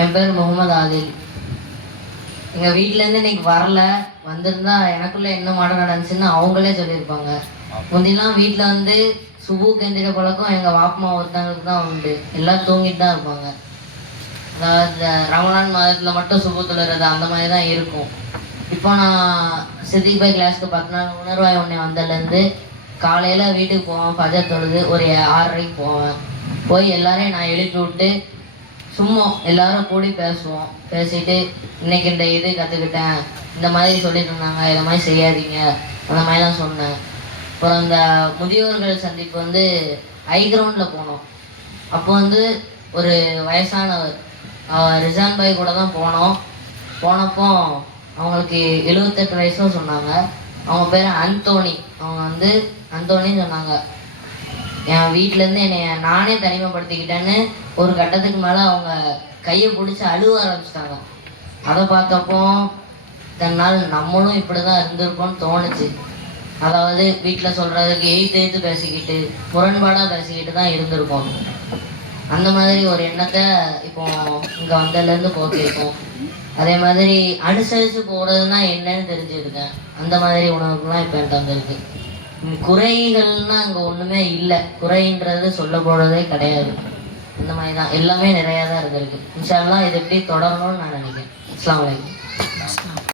என் பேர் முகமது ஆதில். எங்கள் வீட்டிலேருந்து இன்னைக்கு வரல. வந்திருந்தா எனக்குள்ளே என்ன மாடம் நடந்துச்சுன்னு அவங்களே சொல்லியிருப்பாங்க. முந்திலாம் வீட்டில் வந்து சுபு கேந்திர பழக்கம் எங்கள் வாப்பமா ஒருத்தவங்களுக்கு தான் உண்டு. எல்லாம் தூங்கிட்டு தான் இருப்பாங்க. அதாவது ரமலான் மாதத்தில் மட்டும் சுபு தொழுறது அந்த மாதிரி தான் இருக்கும். இப்போ நான் சித்திக் பாய் கிளாஸ்க்கு பத்து நாள் உணர்வாய் ஒன்று வந்ததுலேருந்து காலையில் வீட்டுக்கு போவேன் பஜர் தொழுது ஒரு ஆறரைக்கு போவேன். போய் எல்லாரையும் நான் எழுப்பி விட்டு சும்மா எல்லாரும் கூடி பேசுவோம். பேசிட்டு இன்னைக்கு இந்த இது கற்றுக்கிட்டேன் இந்த மாதிரி சொல்லிட்டு இருந்தாங்க. இந்த மாதிரி செய்யாதீங்க. அந்த மாதிரி தான் சொன்னேன். அப்புறம் இந்த முதியோர்கள் சந்திப்பு வந்து ஐ கிரவுண்டில் போனோம். அப்போ வந்து ஒரு வயசானவர் ரிசான் பாய் கூட தான் போனோம். போனப்போ அவங்களுக்கு எழுபத்தெட்டு வயசும் சொன்னாங்க. அவங்க பேர் அந்தோணி. அவங்க வந்து அந்தோணின்னு சொன்னாங்க. என் வீட்டிலேருந்து என்னை நானே தனிமைப்படுத்திக்கிட்டேன்னு ஒரு கட்டத்துக்கு மேலே அவங்க கையை பிடிச்சி அழுவ ஆரம்பிச்சிட்டாங்க. அதை பார்த்தப்போ தன்னால் நம்மளும் இப்படி தான் இருந்திருப்போம்னு தோணுச்சு. அதாவது வீட்டில் சொல்கிறதுக்கு எய்த்து எய்த்து பேசிக்கிட்டு முரண்பாடாக பேசிக்கிட்டு தான் இருந்திருக்கோம் அந்த மாதிரி ஒரு எண்ணத்தை இப்போ இங்கே வந்ததுலேருந்து போக்கியிருக்கோம் அதே மாதிரி அனுசரித்து போகிறதுனா என்னன்னு தெரிஞ்சுருக்கேன் அந்த மாதிரி உணவுக்குலாம் இப்போ என்கிட்ட வந்திருக்கு. குறைகள்னா அங்கே ஒன்றுமே இல்லை. குறைன்றது சொல்ல போகிறதே கிடையாது. இந்த மாதிரி தான் எல்லாமே நிறையா தான் இருந்திருக்கு. இன்ஷால்லாம் இது எப்படி தொடரணும்னு நான் நினைக்கிறேன். இஸ்லாம் வலைக்கம்